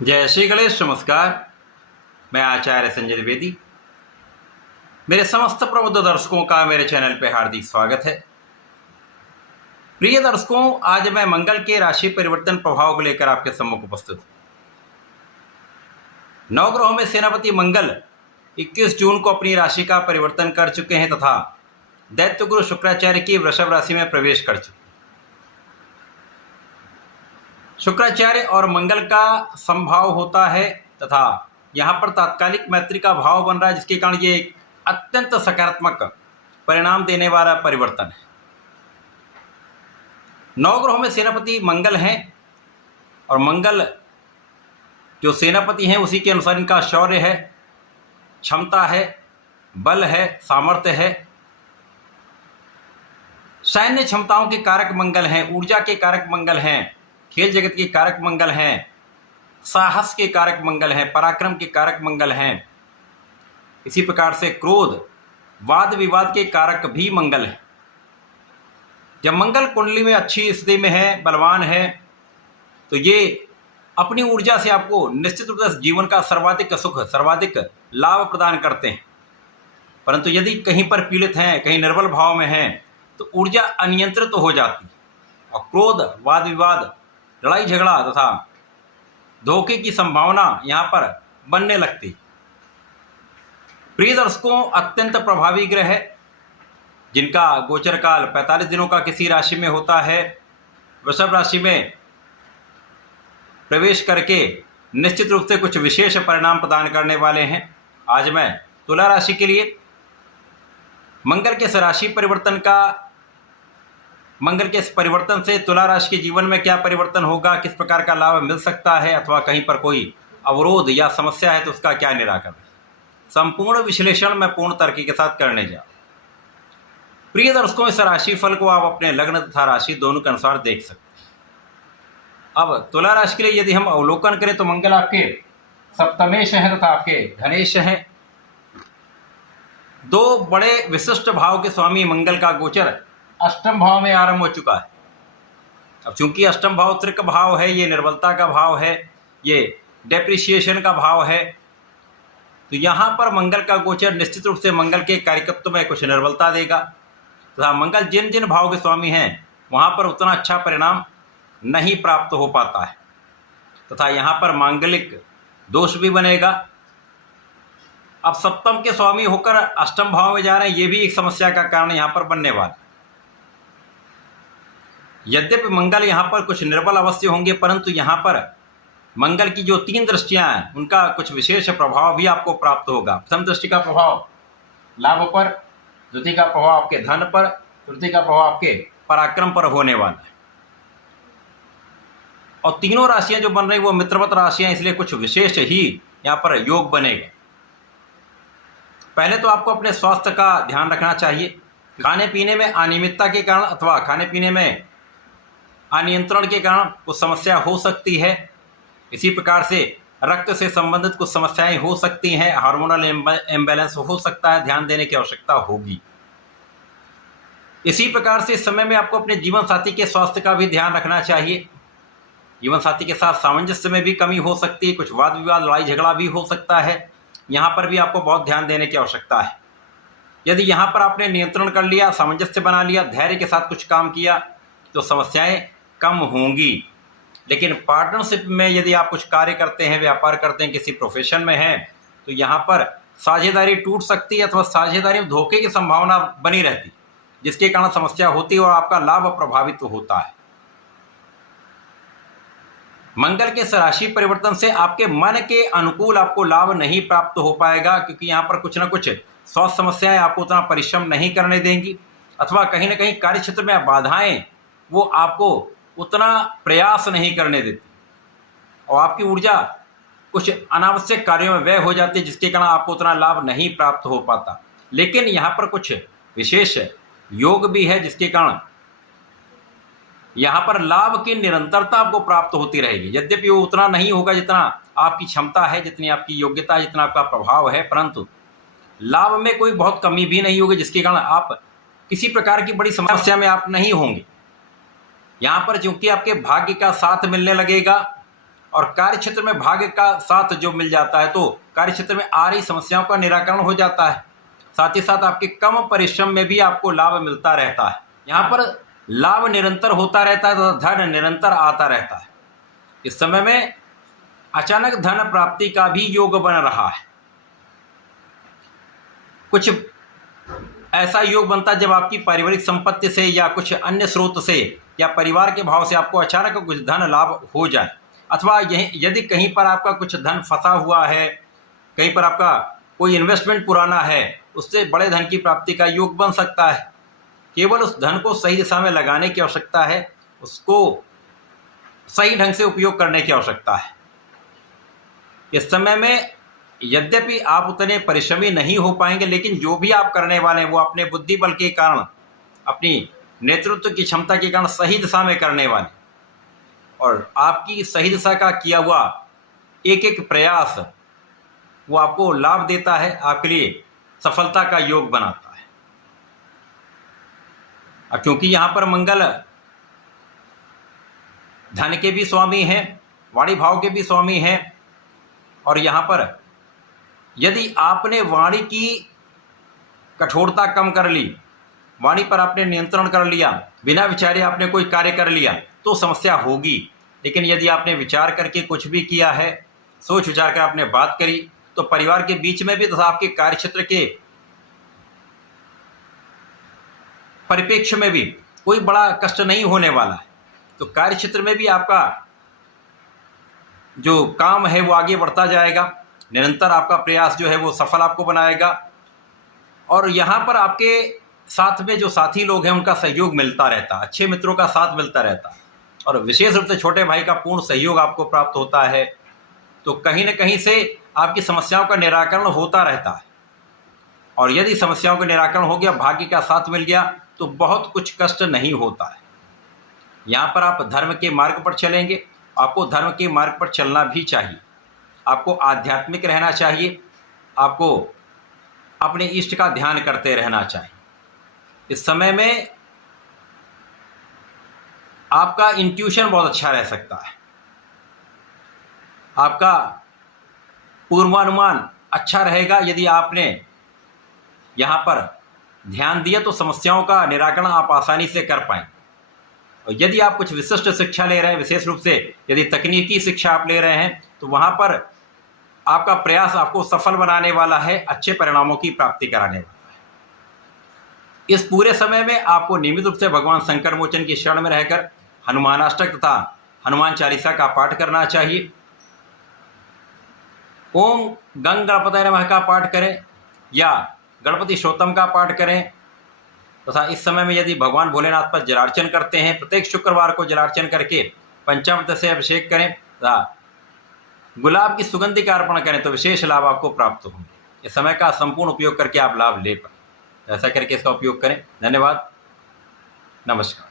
जय श्री गणेश। नमस्कार। मैं आचार्य संजय द्विवेदी। मेरे समस्त प्रबुद्ध दर्शकों का मेरे चैनल पे हार्दिक स्वागत है। प्रिय दर्शकों, आज मैं मंगल के राशि परिवर्तन प्रभाव को लेकर आपके सम्मुख उपस्थित हूँ। नवग्रहों में सेनापति मंगल 21 जून को अपनी राशि का परिवर्तन कर चुके हैं तथा दैत्य गुरु शुक्राचार्य की वृषभ राशि में प्रवेश कर चुके हैं। शुक्राचार्य और मंगल का समभाव होता है तथा यहाँ पर तात्कालिक मैत्री का भाव बन रहा है, जिसके कारण ये एक अत्यंत सकारात्मक परिणाम देने वाला परिवर्तन है। नवग्रहों में सेनापति मंगल हैं और मंगल जो सेनापति हैं उसी के अनुसार इनका शौर्य है, क्षमता है, बल है, सामर्थ्य है। सैन्य क्षमताओं के कारक मंगल हैं, ऊर्जा के कारक मंगल हैं, खेल जगत के कारक मंगल हैं, साहस के कारक मंगल हैं, पराक्रम के कारक मंगल हैं। इसी प्रकार से क्रोध, वाद विवाद के कारक भी मंगल हैं। जब मंगल कुंडली में अच्छी स्थिति में है, बलवान है, तो ये अपनी ऊर्जा से आपको निश्चित रूप से जीवन का सर्वाधिक सुख, सर्वाधिक लाभ प्रदान करते हैं। परंतु यदि कहीं पर पीड़ित हैं, कहीं निर्बल भाव में हैं, तो ऊर्जा अनियंत्रित हो जाती है और क्रोध, वाद विवाद, लड़ाई झगड़ा तथा धोखे की संभावना यहाँ पर बनने लगती। प्रिय दर्शकों, अत्यंत प्रभावी ग्रह है जिनका गोचर काल 45 दिनों का किसी राशि में होता है, वृषभ राशि में प्रवेश करके निश्चित रूप से कुछ विशेष परिणाम प्रदान करने वाले हैं। आज मैं तुला राशि के लिए मंगल के इस राशि परिवर्तन का, मंगल के इस परिवर्तन से तुला राशि के जीवन में क्या परिवर्तन होगा, किस प्रकार का लाभ मिल सकता है, अथवा कहीं पर कोई अवरोध या समस्या है तो उसका क्या निराकरण है, संपूर्ण विश्लेषण मैं पूर्ण तर्क के साथ करने जा रहा हूं। प्रिय दर्शकों, इस राशि फल को आप अपने लग्न तथा राशि दोनों के अनुसार देख सकते हैं। अब तुला राशि के लिए यदि हम अवलोकन करें तो मंगल आपके सप्तमेश हैं तथा आपके धनेश हैं। दो बड़े विशिष्ट भाव के स्वामी मंगल का गोचर अष्टम भाव में आरंभ हो चुका है। अब चूंकि अष्टम भाव त्रिक भाव है, ये निर्बलता का भाव है, ये डेप्रिसिएशन का भाव है, तो यहाँ पर मंगल का गोचर निश्चित रूप से मंगल के कार्यकत्व में कुछ निर्बलता देगा तथा मंगल जिन जिन भाव के स्वामी हैं वहाँ पर उतना अच्छा परिणाम नहीं प्राप्त हो पाता है तथा यहाँ पर मांगलिक दोष भी बनेगा। अब सप्तम के स्वामी होकर अष्टम भाव में जा रहे हैं, ये भी एक समस्या का कारण यहाँ पर बनने वाला। यद्यपि मंगल यहाँ पर कुछ निर्बल अवश्य होंगे, परंतु यहाँ पर मंगल की जो 3 दृष्टियां हैं उनका कुछ विशेष प्रभाव भी आपको प्राप्त होगा। प्रथम दृष्टि का प्रभाव लाभ पर, द्वितीय का प्रभाव आपके धन पर, तृतीय का प्रभाव आपके पराक्रम पर होने वाला है। और तीनों राशियां जो बन रही वो मित्रवत राशियां, इसलिए कुछ विशेष ही यहाँ पर योग बनेगा। पहले तो आपको अपने स्वास्थ्य का ध्यान रखना चाहिए। खाने पीने में अनियमितता के कारण अथवा खाने पीने में अनियंत्रण के कारण कुछ समस्या हो सकती है। इसी प्रकार से रक्त से संबंधित कुछ समस्याएं हो सकती हैं, हार्मोनल इम्बैलेंस हो सकता है, ध्यान देने की आवश्यकता होगी। इसी प्रकार से इस समय में आपको अपने जीवन साथी के स्वास्थ्य का भी ध्यान रखना चाहिए। जीवन साथी के साथ सामंजस्य में भी कमी हो सकती है, कुछ वाद विवाद, लड़ाई झगड़ा भी हो सकता है। यहाँ पर भी आपको बहुत ध्यान देने की आवश्यकता है। यदि यहाँ पर आपने नियंत्रण कर लिया, सामंजस्य बना लिया, धैर्य के साथ कुछ काम किया तो समस्याएं कम होंगी। लेकिन पार्टनरशिप में यदि आप कुछ कार्य करते हैं, व्यापार करते हैं, किसी प्रोफेशन में हैं, तो यहाँ पर साझेदारी टूट सकती है अथवा साझेदारी में धोखे की संभावना बनी रहती, जिसके कारण समस्या होती है और आपका लाभ प्रभावित होता है। मंगल के इस राशि परिवर्तन से आपके मन के अनुकूल आपको लाभ नहीं प्राप्त हो पाएगा, क्योंकि यहाँ पर कुछ ना कुछ स्वास्थ्य समस्याएं आपको उतना परिश्रम नहीं करने देंगी अथवा कहीं ना कहीं कार्य क्षेत्र में बाधाएं वो आपको उतना प्रयास नहीं करने देती और आपकी ऊर्जा कुछ अनावश्यक कार्यों में व्यय हो जाती है, जिसके कारण आपको उतना लाभ नहीं प्राप्त हो पाता। लेकिन यहाँ पर कुछ विशेष योग भी है, जिसके कारण यहाँ पर लाभ की निरंतरता आपको प्राप्त होती रहेगी। यद्यपि वो उतना नहीं होगा जितना आपकी क्षमता है, जितनी आपकी योग्यता है, जितना आपका प्रभाव है, परंतु लाभ में कोई बहुत कमी भी नहीं होगी, जिसके कारण आप किसी प्रकार की बड़ी समस्या में आप नहीं होंगे। यहाँ पर चूंकि आपके भाग्य का साथ मिलने लगेगा और कार्य क्षेत्र में भाग्य का साथ जो मिल जाता है तो कार्य क्षेत्र में आ रही समस्याओं का निराकरण हो जाता है। साथ ही साथ आपके कम परिश्रम में भी आपको लाभ मिलता रहता है। यहाँ पर लाभ निरंतर होता रहता है तथा धन निरंतर आता रहता है। इस समय में अचानक धन प्राप्ति का भी योग बन रहा है। कुछ ऐसा योग बनता है जब आपकी पारिवारिक संपत्ति से या कुछ अन्य स्रोत से या परिवार के भाव से आपको अचानक कुछ धन लाभ हो जाए, अथवा यदि कहीं पर आपका कुछ धन फंसा हुआ है, कहीं पर आपका कोई इन्वेस्टमेंट पुराना है, उससे बड़े धन की प्राप्ति का योग बन सकता है। केवल उस धन को सही दिशा में लगाने की आवश्यकता है, उसको सही ढंग से उपयोग करने की आवश्यकता है। इस समय में यद्यपि आप उतने परिश्रमी नहीं हो पाएंगे, लेकिन जो भी आप करने वाले हैं वो अपने बुद्धि बल के कारण, अपनी नेतृत्व की क्षमता के कारण सही दिशा में करने वाले, और आपकी सही दिशा का किया हुआ एक एक प्रयास वो आपको लाभ देता है, आपके लिए सफलता का योग बनाता है। और क्योंकि यहाँ पर मंगल धन के भी स्वामी हैं, वाणी भाव के भी स्वामी हैं, और यहाँ पर यदि आपने वाणी की कठोरता कम कर ली, वाणी पर आपने नियंत्रण कर लिया, बिना विचारे आपने कोई कार्य कर लिया तो समस्या होगी। लेकिन यदि आपने विचार करके कुछ भी किया है, सोच विचार कर आपने बात करी, तो परिवार के बीच में भी तथा आपके कार्य क्षेत्र के परिप्रेक्ष्य में भी कोई बड़ा कष्ट नहीं होने वाला है। तो कार्य क्षेत्र में भी आपका जो काम है वो आगे बढ़ता जाएगा, निरंतर आपका प्रयास जो है वो सफल आपको बनाएगा। और यहाँ पर आपके साथ में जो साथी लोग हैं उनका सहयोग मिलता रहता है, अच्छे मित्रों का साथ मिलता रहता है, और विशेष रूप से छोटे भाई का पूर्ण सहयोग आपको प्राप्त होता है। तो कहीं न कहीं से आपकी समस्याओं का निराकरण होता रहता है, और यदि समस्याओं का निराकरण हो गया, भाग्य का साथ मिल गया, तो बहुत कुछ कष्ट नहीं होता है। यहाँ पर आप धर्म के मार्ग पर चलेंगे, आपको धर्म के मार्ग पर चलना भी चाहिए, आपको आध्यात्मिक रहना चाहिए, आपको अपने इष्ट का ध्यान करते रहना चाहिए। इस समय में आपका इंट्यूशन बहुत अच्छा रह सकता है, आपका पूर्वानुमान अच्छा रहेगा। यदि आपने यहाँ पर ध्यान दिया तो समस्याओं का निराकरण आप आसानी से कर पाएं। और यदि आप कुछ विशिष्ट शिक्षा ले रहे हैं, विशेष रूप से यदि तकनीकी शिक्षा आप ले रहे हैं, तो वहाँ पर आपका प्रयास आपको सफल बनाने वाला है, अच्छे परिणामों की प्राप्ति कराने वाला है। इस पूरे समय में आपको नियमित रूप से भगवान शंकर मोचन की शरण में रहकर हनुमानाष्टक तथा हनुमान चालीसा का पाठ करना चाहिए। ओम गंग गणपतये नमः का पाठ करें या गणपति स्तोत्रम का पाठ करें, तथा इस समय में यदि भगवान भोलेनाथ पर जलार्चन करते हैं, प्रत्येक शुक्रवार को जलार्चन करके पंचामृत से अभिषेक करें तथा गुलाब की सुगंधि का अर्पण करें तो विशेष लाभ आपको प्राप्त होंगे। इस समय का संपूर्ण उपयोग करके आप लाभ ले पाएं। ऐसा करके इसका उपयोग करें। धन्यवाद, नमस्कार।